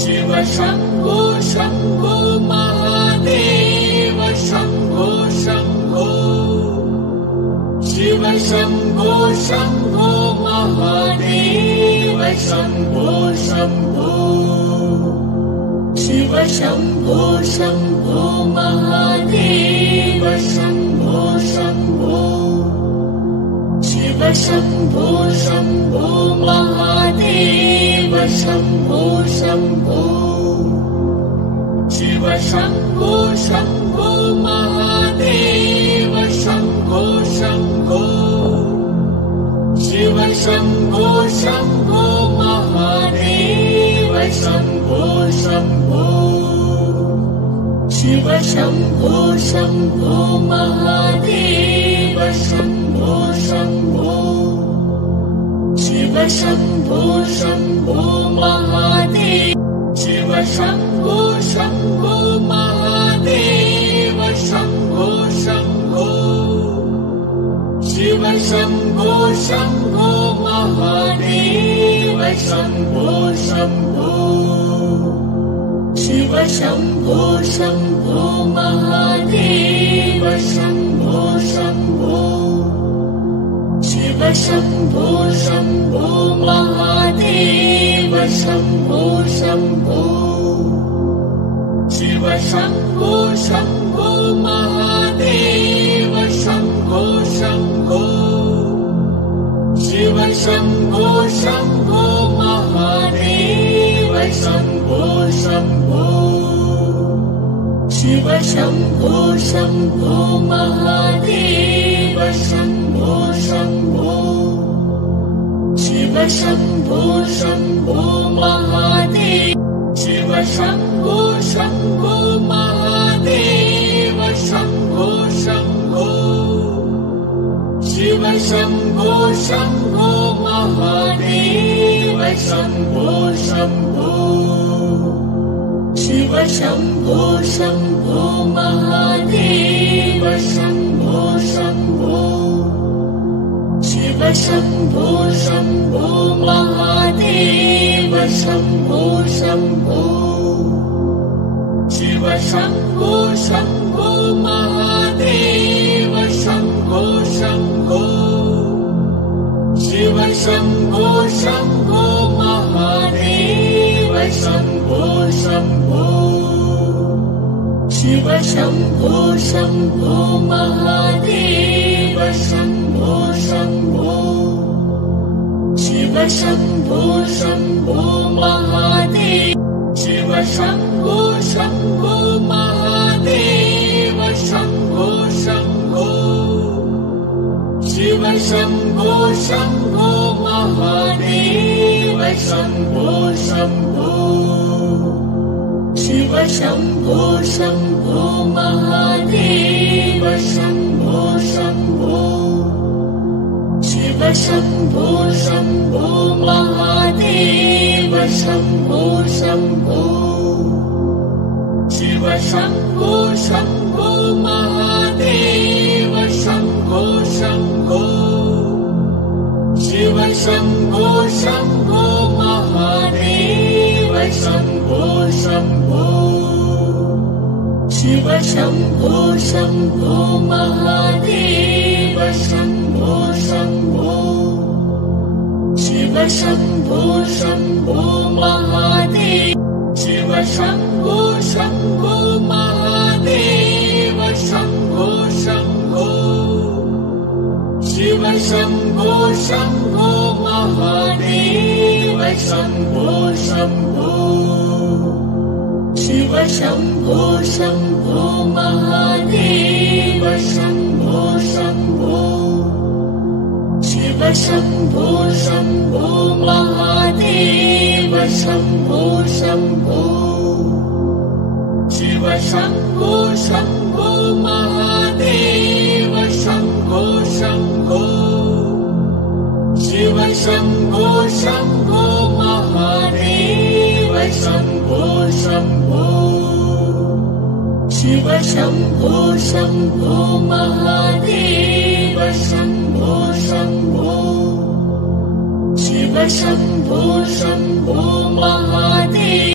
Shiva Shambho Shambho Mahadev Shambho Shambho Shiva Shambho Shambho Mahadev Shambho Shambho Shiva Shambho Shambho Mahadev Shambho Shambho Shiva Shambho Shambho Mahadev Shambho Shambho Shiva Shambho Shambho Mahadev Shambho Shambho Shiva Shambho Shambho Mahadev Shambho Shambho Shiva Shambho Shambho Mahadev Shambho Shambho Shiva Shambho Shambho Mahadev Shiva Shambho Shambho Mahadev Shambho Shambho Shiva Shambho Shambho Mahadev Shambho Shambho Shiva Shambho Shambho Mahadev Shambho Shambho Shiva Shambho Shambho Mahadev Shambho Shambho Shiva Shambho Shambho Mahadev Shambho Shambho Shiva Shambho Shambho Mahadev Shambho Shambho Shiva Shambho Shambho Mahadev Shambho Shambho Shiva Shambho Shambho Mahadev Shiva Shambho Shambho Mahadev Shambho Shambho Shiva Shambho Shambho Mahadev Shambho Shambho Shiva Shambho Shambho Mahadev Shambho Shambho Shiva Shambho Shambho Mahadev Shambho Shambho Shiva Shambho Shambho Mahadev Shambho Shambho Shiva Shambho Shambho Mahadev Shambho Shambho Shiva Shambho Shambho Mahadev Shambho Shambho Shiva Shambho Shambho Mahadev Shiva Shambho Shambho Mahadev Shambho Shambho Shiva Shambho Shambho Mahadev Shambho Shambho Shiva Shambho Shambho Mahadev Shambho Shambho Shiva Shambho Shambho Mahadev Shambho Shambho Shiva Shambho Shambho Mahadev Shambho Shambho Shiva Shambho Shambho Mahadev Shambho Shambho Shiva Shambho Shambho Mahadev Shambho Shambho Shiva Shambho Shambho Mahadev Shiva Shambho Shambho Mahadev Shambho Shambho Shiva Shambho Shambho Mahadev Shambho Shambho Shiva Shambho Shambho Mahadev Shambho Shambho Shiva Shambho Shambho Mahadev Shambho Shambho Shiva Shambho Shambho Mahadev Shambho Shambho Shiva Shambho Shambho Mahadev Shambho Shambho Shiva Shambho Shambho Mahadev Shambho Shambho Shiva Shambho Shambho Mahadev